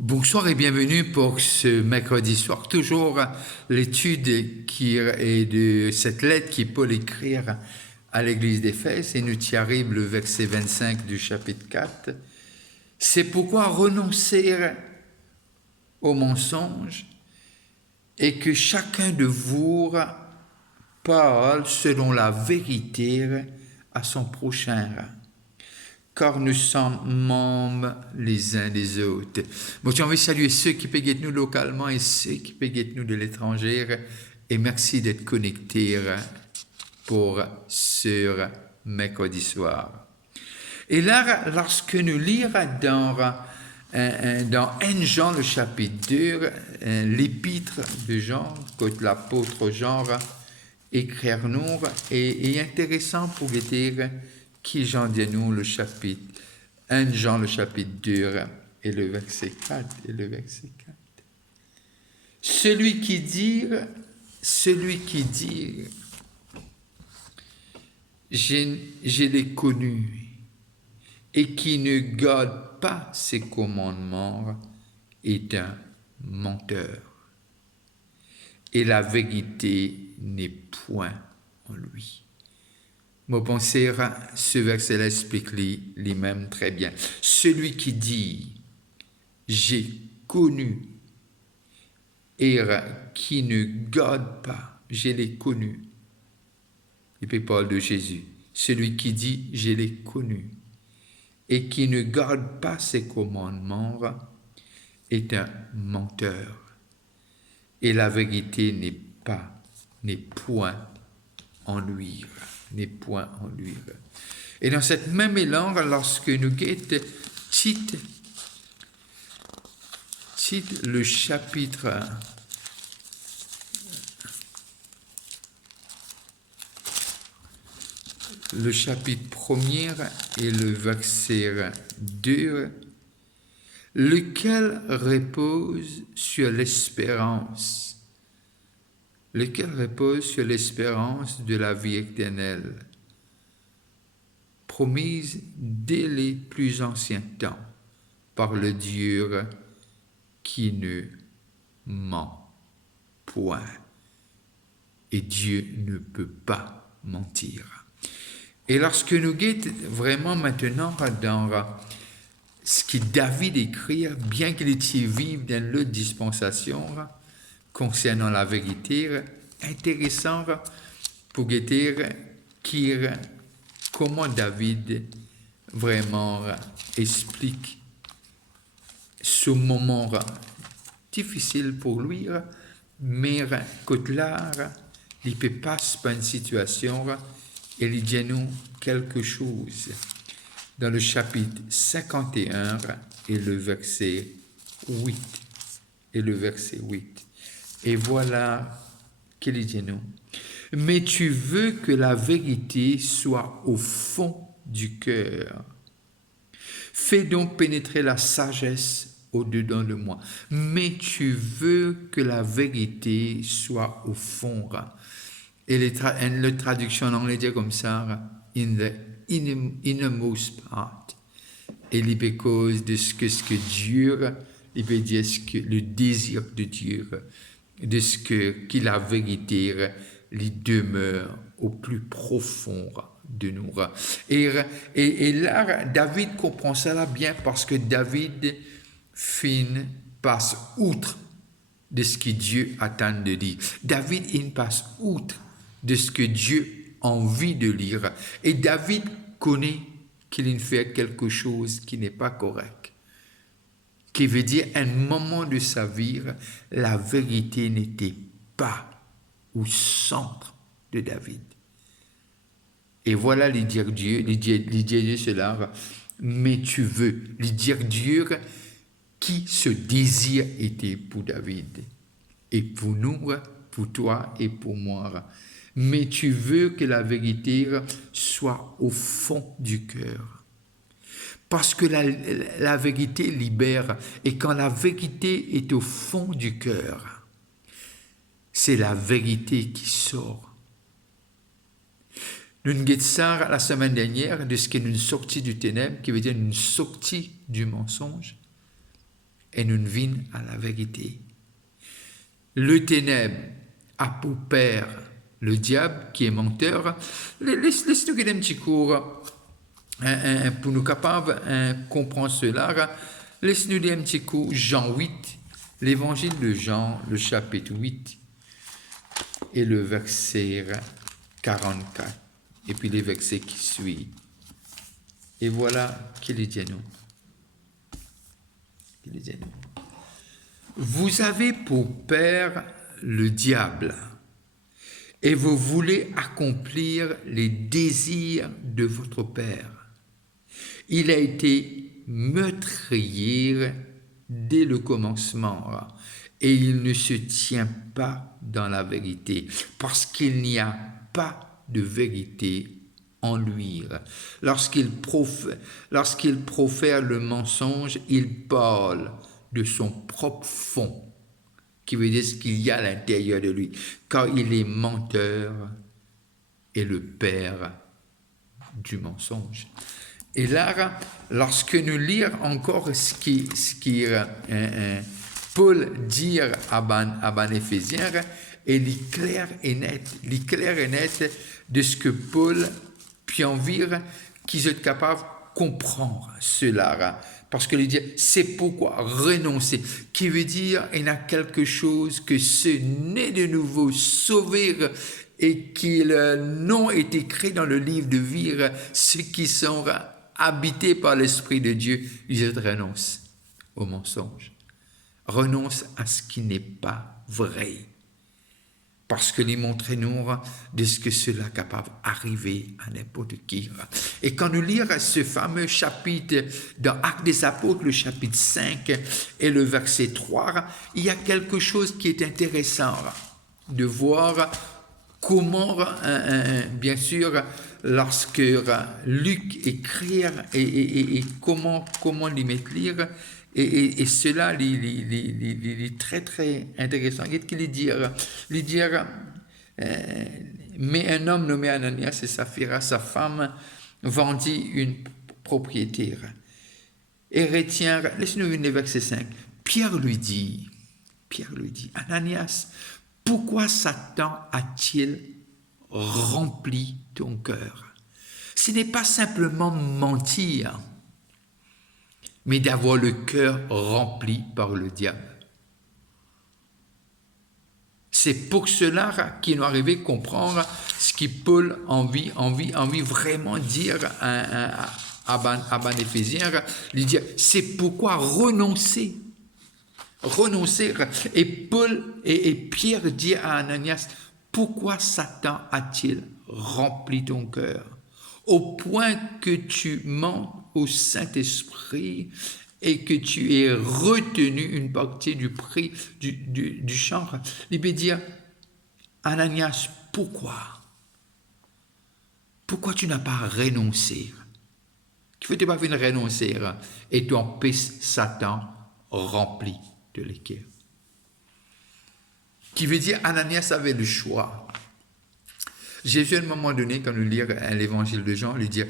Bonsoir et bienvenue pour ce mercredi soir. Toujours l'étude qui est de cette lettre qui Paul écrire à l'église d'Éphèse et nous y arrive le verset 25 du chapitre 4. C'est pourquoi renoncer au mensonge et que chacun de vous parle selon la vérité à son prochain, car nous sommes membres les uns des autres. Moi, j'ai envie de saluer ceux qui payent nous localement et ceux qui payent nous de l'étranger. Et merci d'être connectés pour ce mercredi soir. Et là, lorsque nous lirons dans 1 Jean, le chapitre 2, l'épître de Jean, que l'apôtre Jean écrire nous, est intéressant pour dire qui Jean dit nous le chapitre 1 Jean le chapitre 2 et le verset 4 et le verset 4. Celui qui dit je l'ai connu et qui ne garde pas ses commandements est un menteur et la vérité n'est point en lui. Moi, penser ce verset-là explique lui-même très bien. Celui qui dit « j'ai connu » et qui ne garde pas, « je l'ai connu », il peut parler de Jésus. Celui qui dit « je l'ai connu » et qui ne garde pas ses commandements est un menteur. Et la vérité n'est point en lui. N'est point en lui. Et dans cette même élan, lorsque nous guettons Tite, le chapitre 1er et le verset 2, lequel repose sur l'espérance de la vie éternelle, promise dès les plus anciens temps par le Dieu qui ne ment point. Et Dieu ne peut pas mentir. Et lorsque nous guettons vraiment maintenant dans ce que David écrit, bien qu'il était vivre dans l'autre dispensation, concernant la vérité, intéressant pour dire comment David vraiment explique ce moment difficile pour lui, mais que là, il peut passer par une situation et il dit nous quelque chose. Dans le chapitre 51 et le verset 8. Et voilà qu'il dit nous. Mais tu veux que la vérité soit au fond du cœur. Fais donc pénétrer la sagesse au-dedans de moi. Mais tu veux que la vérité soit au fond. Et la traduction en anglais dit comme ça, in the innermost part. Et il cause de ce que Dieu, il peut dire ce que le désir de Dieu, de ce que la vérité lui demeure au plus profond de nous. Et là, David comprend ça là bien parce que David passe outre de ce que Dieu attend de dire. David, il passe outre de ce que Dieu a envie de lire. Et David connaît qu'il fait quelque chose qui n'est pas correct. Qui veut dire, à un moment de sa vie, la vérité n'était pas au centre de David. Et voilà les dire Dieu, les dire cela, mais tu veux, les dire Dieu qui ce désir était pour David. Et pour nous, pour toi et pour moi. Mais tu veux que la vérité soit au fond du cœur. Parce que la vérité libère. Et quand la vérité est au fond du cœur, c'est la vérité qui sort. Nous avons dit ça la semaine dernière de ce qu'est une sortie du ténèbre, qui veut dire une sortie du mensonge. et nous venons à la vérité. Le ténèbre a pour père le diable qui est menteur. Laisse-nous donner un petit cours pour nous capables de comprendre cela. Laisse-nous dire un petit coup, Jean 8, l'évangile de Jean, le chapitre 8 et le verset 44, et puis les versets qui suivent. Et voilà qu'il dit à nous. Vous avez pour père le diable, et vous voulez accomplir les désirs de votre père. Il a été meurtrier dès le commencement, et il ne se tient pas dans la vérité, parce qu'il n'y a pas de vérité en lui. Lorsqu'il profère le mensonge, il parle de son propre fond, qui veut dire ce qu'il y a à l'intérieur de lui, car il est menteur et le père du mensonge. Et là, lorsque nous lisons encore ce qui Paul dit à ban Éphésiens, et l'éclair est net de ce que Paul puis envire qu'ils soient capables de comprendre cela. Parce que lui dit, c'est pourquoi renoncer, qui veut dire, il y a quelque chose que ce né de nouveau, sauvé, et qui le nom est écrit dans le livre de vie, ceux qui sont habités par l'Esprit de Dieu, ils renoncent au mensonge, renoncent à ce qui n'est pas vrai. Parce que les montrer nous de ce que cela est capable d'arriver à n'importe qui. Et quand nous lisons ce fameux chapitre dans Actes des Apôtres, le chapitre 5 et le verset 3, il y a quelque chose qui est intéressant de voir comment, bien sûr, lorsque Luc écrit et comment les mettre lire, et cela est très très intéressant. Qu'est-ce qu'il dit? Il dit, mais un homme nommé Ananias et Saphira, sa femme, vendit une propriété et retient, laissez-nous lire le verset 5. Pierre lui dit, Ananias, pourquoi Satan a-t-il rempli ton cœur? Ce n'est pas simplement mentir, mais d'avoir le cœur rempli par le diable. C'est pour cela qu'il nous arrive à comprendre ce que Paul envie vraiment dire à ban Éphésiens. Il dit, c'est pourquoi renoncer. Et Paul et Pierre dit à Ananias, pourquoi Satan a-t-il rempli ton cœur au point que tu mens au Saint-Esprit et que tu aies retenu une partie du prix du champ? Il veut dire, Ananias, pourquoi tu n'as pas renoncé? Tu n'as pas venir renoncer et ton fils Satan rempli de l'équerre. Qui veut dire, Ananias avait le choix. Jésus, à un moment donné, quand nous lisons l'évangile de Jean, lui dit,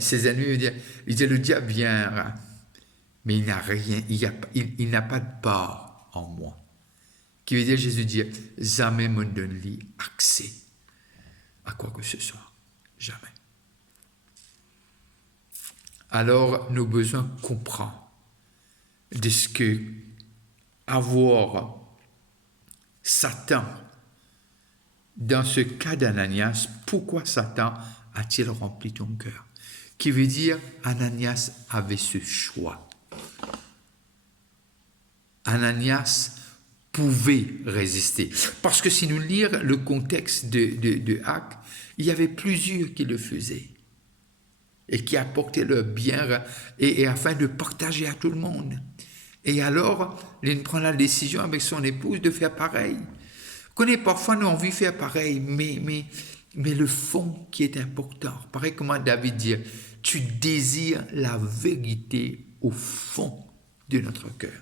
ses ennemis lui disent, le diable vient, mais il n'a rien, il n'a pas de part en moi. Qui veut dire, Jésus dit, jamais me donne-lui accès à quoi que ce soit. Jamais. Alors, nos besoins comprennent de ce que avoir Satan, dans ce cas d'Ananias, pourquoi Satan a-t-il rempli ton cœur? Qui veut dire, Ananias avait ce choix. Ananias pouvait résister. Parce que si nous lisons le contexte de Actes, il y avait plusieurs qui le faisaient et qui apportaient leur bien et afin de partager à tout le monde. Et alors, il prend la décision avec son épouse de faire pareil. Vous connaissez, parfois nous avons envie de faire pareil, mais le fond qui est important. Pareil comme David dit, tu désires la vérité au fond de notre cœur.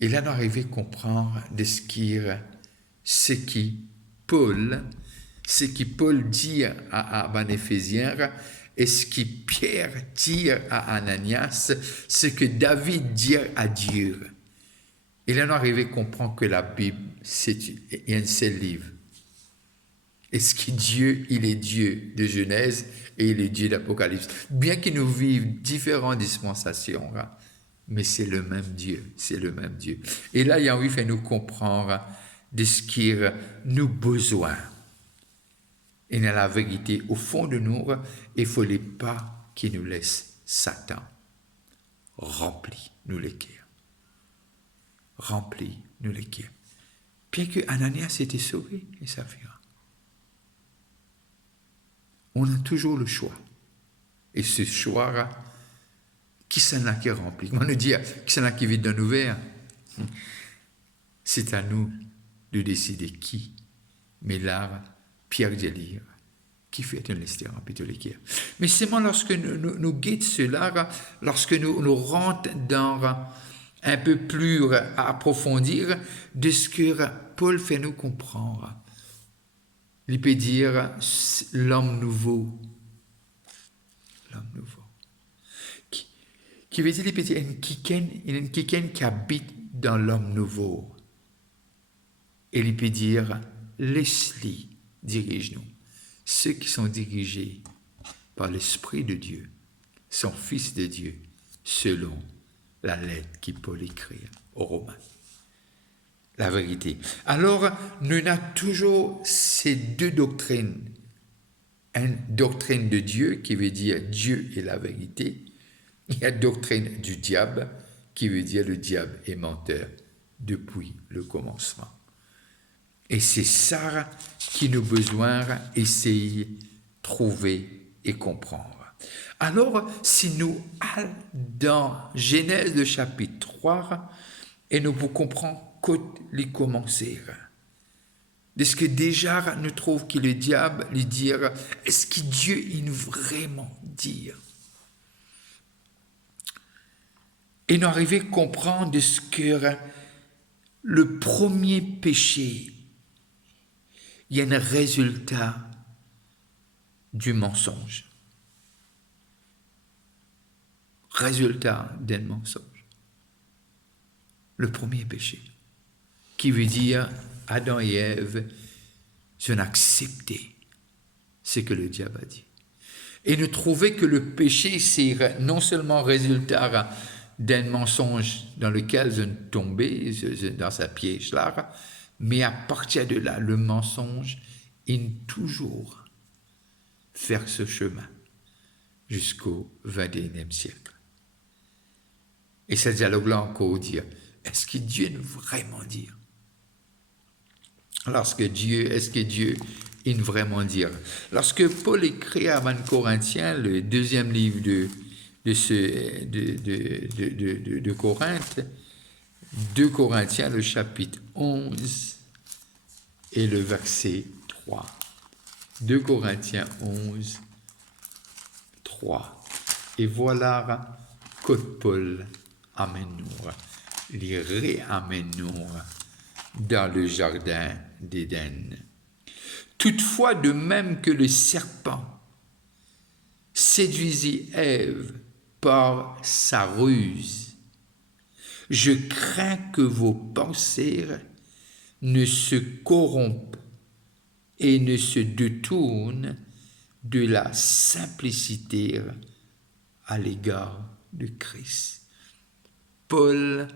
Et là, nous arrivons à comprendre de ce qui Paul dit à ban Éphésiens Et ce que Pierre dit à Ananias, ce que David dit à Dieu. Il en est arrivé à comprendre que la Bible, c'est un seul livre. Et ce que Dieu, il est Dieu de Genèse et il est Dieu d'Apocalypse. Bien qu'il nous vive différentes dispensations, mais c'est le même Dieu, c'est le même Dieu. Et là, Yahweh fait nous comprendre de ce qu'il nous besoin. Et dans la vérité, au fond de nous, il ne fallait pas qu'il nous laisse Satan. Remplis nous les cœurs. Remplis nous les cœurs. Bien que Ananias était sauvé et Saphira. On a toujours le choix. Et ce choix, qui s'en a qui remplit? On nous dit, qui s'en a qui vit dans nos verres? C'est à nous de décider qui. Mais là, Pierre dit lire, qui fait un lester rempli de l'équerre. Mais seulement lorsque nous guettons cela, lorsque nous rentrons dans un peu plus à approfondir de ce que Paul fait nous comprendre. Il peut dire l'homme nouveau. L'homme nouveau. Qui veut dire, il peut dire, quelqu'un qui habite dans l'homme nouveau. Et il peut dire, laisse-les, dirige-nous. Ceux qui sont dirigés par l'Esprit de Dieu sont fils de Dieu, selon la lettre qui Paul écrit aux Romains. La vérité. Alors, nous avons toujours ces deux doctrines. Une doctrine de Dieu qui veut dire Dieu est la vérité. Il y a une doctrine du diable qui veut dire le diable est menteur depuis le commencement. Et c'est ça qui nous besoin essayer, trouver et comprendre. Alors, si nous allons dans Genèse le chapitre 3, et nous vous comprenons les commencer. De ce que déjà nous trouvons que le diable lui dire, est-ce que Dieu il vraiment dire? Et nous arrivons à comprendre de ce que le premier péché, il y a un résultat du mensonge. Résultat d'un mensonge. Le premier péché. Qui veut dire, Adam et Ève, je n'acceptais ce que le diable a dit. Et nous trouvons que le péché, c'est non seulement résultat d'un mensonge dans lequel je tombais, dans sa piège là, mais à partir de là, le mensonge, il toujours faire ce chemin jusqu'au XXIe siècle. Et ce dialogue-là encore dire, est-ce que Dieu veut vraiment dire? Est-ce que Dieu veut vraiment dire? Lorsque Paul écrit à 1 Corinthiens, le deuxième livre de Corinthe, 2 Corinthiens, le chapitre 11 et le verset 3. 2 Corinthiens 11, 3. Et voilà que Paul amène-nous, les réamène-nous dans le jardin d'Éden. Toutefois, de même que le serpent séduisit Ève par sa ruse, je crains que vos pensées ne se corrompent et ne se détournent de la simplicité à l'égard de Christ. Paul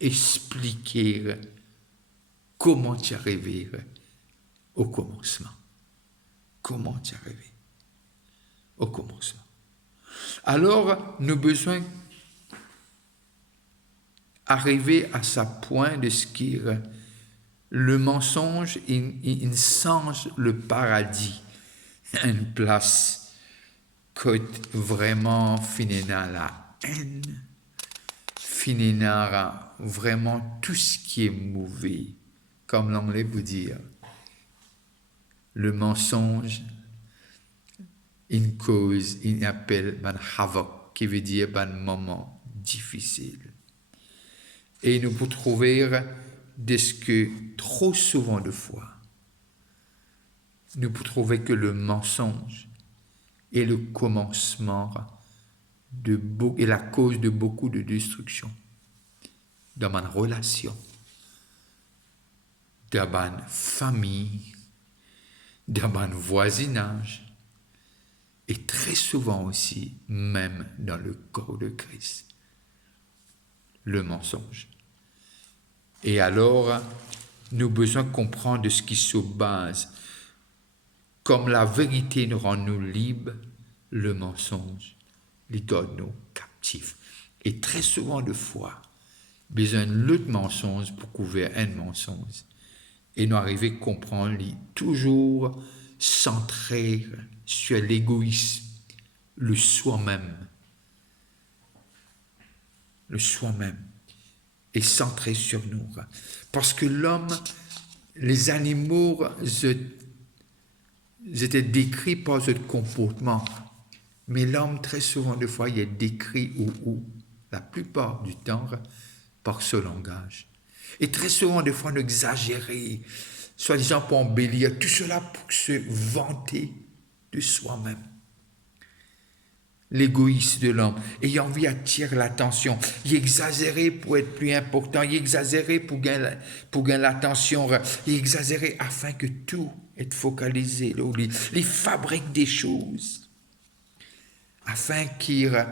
expliquait comment y arriver au commencement. Comment y arriver au commencement. Alors, nous avons besoin d'arriver à ce point de ce qui le mensonge, il change le paradis, une place que vraiment finira la haine, finira vraiment tout ce qui est mauvais, comme l'anglais vous dire. Le mensonge, une cause, il appelle un havoc, qui veut dire un moment difficile. Et nous pouvons trouver de ce que trop souvent de fois, nous pouvons trouver que le mensonge, est le commencement et la cause de beaucoup de destruction dans ma relation, dans ma famille, dans mon voisinage, et très souvent aussi, même dans le corps de Christ, le mensonge. Et alors, nous avons besoin de comprendre ce qui se base. Comme la vérité nous rend nous libres, le mensonge les donne nous captifs. Et très souvent de fois, besoin de l'autre mensonge pour couvrir un mensonge. Et nous arriver à comprendre toujours centré sur l'égoïsme, le soi-même. Le soi-même est centré sur nous. Parce que l'homme, les animaux étaient décrits par ce comportement. Mais l'homme, très souvent, des fois, il est décrit ou la plupart du temps, par ce langage. Et très souvent, des fois, on exagère, soi-disant pour embellir, tout cela pour se vanter de soi-même. L'égoïsme de l'homme, ayant envie d'attirer l'attention, il exagérait pour être plus important, il exagérait pour gagner l'attention, il exagérait afin que tout est focalisé. Il fabrique des choses afin qu'il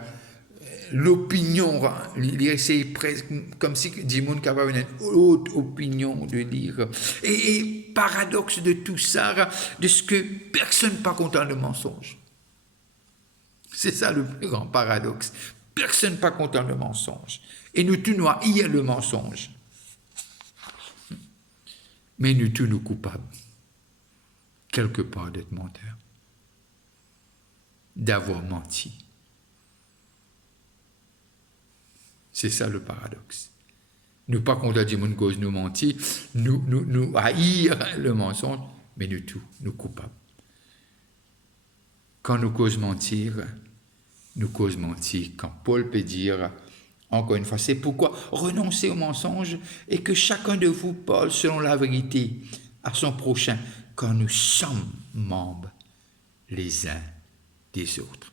l'opinion, il essaie presque comme si du monde capable une haute opinion de lire. Et paradoxe de tout ça, de ce que personne n'est pas content de mensonge. C'est ça le plus grand paradoxe. Personne n'est pas content de mensonge. Et nous tous nous haïssons le mensonge. Mais nous tous nous coupables, quelque part d'être menteurs, d'avoir menti. C'est ça le paradoxe. Nous pas contents de monde cause nous mentir, nous haïr le mensonge, mais nous tous, nous coupables. Quand nous cause mentir, quand Paul peut dire, encore une fois, c'est pourquoi renoncez au mensonge et que chacun de vous parle selon la vérité à son prochain, quand nous sommes membres les uns des autres.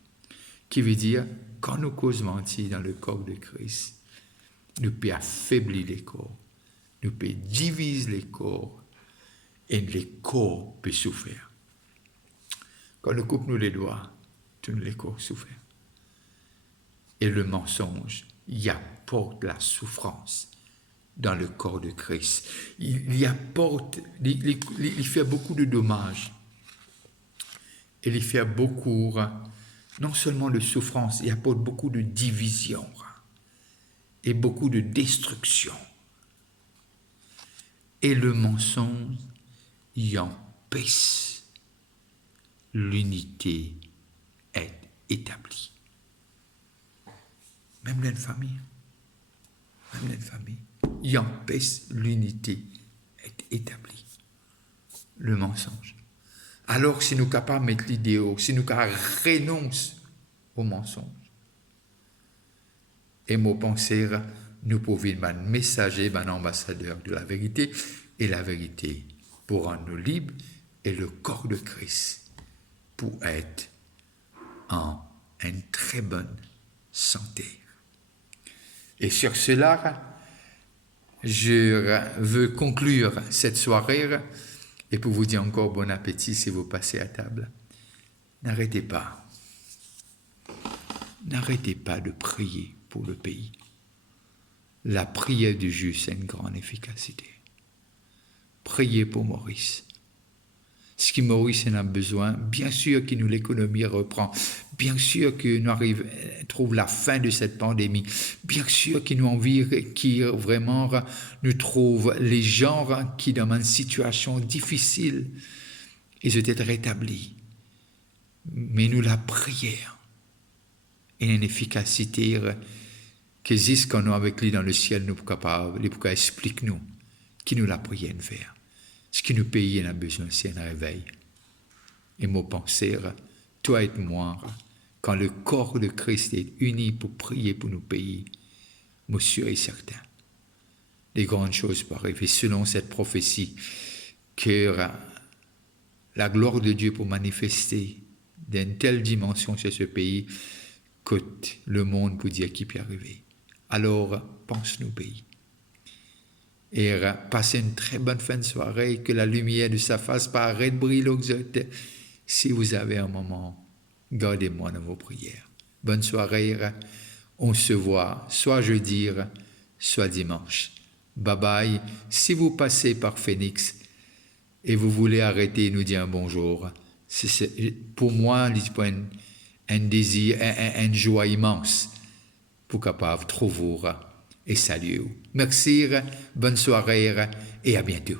Qui veut dire, quand nous causons mentir dans le corps de Christ, nous pouvons affaiblir les corps, nous pouvons diviser les corps, et les corps peuvent souffrir. Quand nous coupons les doigts, tous les corps souffrent. Et le mensonge, il apporte la souffrance dans le corps de Christ. Il apporte, il fait beaucoup de dommages. Et il fait beaucoup, non seulement de souffrance, il apporte beaucoup de division et beaucoup de destruction. Et le mensonge, il empêche l'unité est établie. Même dans une famille, il empêche l'unité est établie. Le mensonge. Alors si nous sommes capables de mettre l'idéal, si nous renonçons au mensonge, et mon pensée, nous pouvons être un messager, un ambassadeur de la vérité, et la vérité pour rendre nous libres, et le corps de Christ pour être en une très bonne santé. Et sur cela, je veux conclure cette soirée et pour vous dire encore bon appétit si vous passez à table. N'arrêtez pas de prier pour le pays. La prière du juste a une grande efficacité. Priez pour Maurice. Ce que Maurice en a besoin, bien sûr que nous l'économie reprend, bien sûr que nous trouve la fin de cette pandémie, bien sûr que nous envie qui vraiment nous trouve les gens qui dans une situation difficile, ils ont été rétablis. Mais nous la prière et une efficacité que existe quand nous avec lui dans le ciel nous capables, et pourquoi explique-nous qui nous la prière faire. Ce qui nous paye, on a besoin, c'est un réveil. Et mon penser, toi et moi, quand le corps de Christ est uni pour prier pour nos pays, monsieur est certain. Les grandes choses peuvent arriver selon cette prophétie que la gloire de Dieu pour manifester d'une telle dimension sur ce pays que le monde peut dire qu'il peut y arriver. Alors, pense-nous, pays. Et passez une très bonne fin de soirée, que la lumière de sa face paraît briller aux autres. Si vous avez un moment, gardez-moi dans vos prières. Bonne soirée, on se voit soit jeudi, soit dimanche. Bye bye. Si vous passez par Phoenix et vous voulez arrêter et nous dire un bonjour, pour moi, c'est un désir, une joie immense pour capable trouver et saluer. Merci, bonne soirée et à bientôt.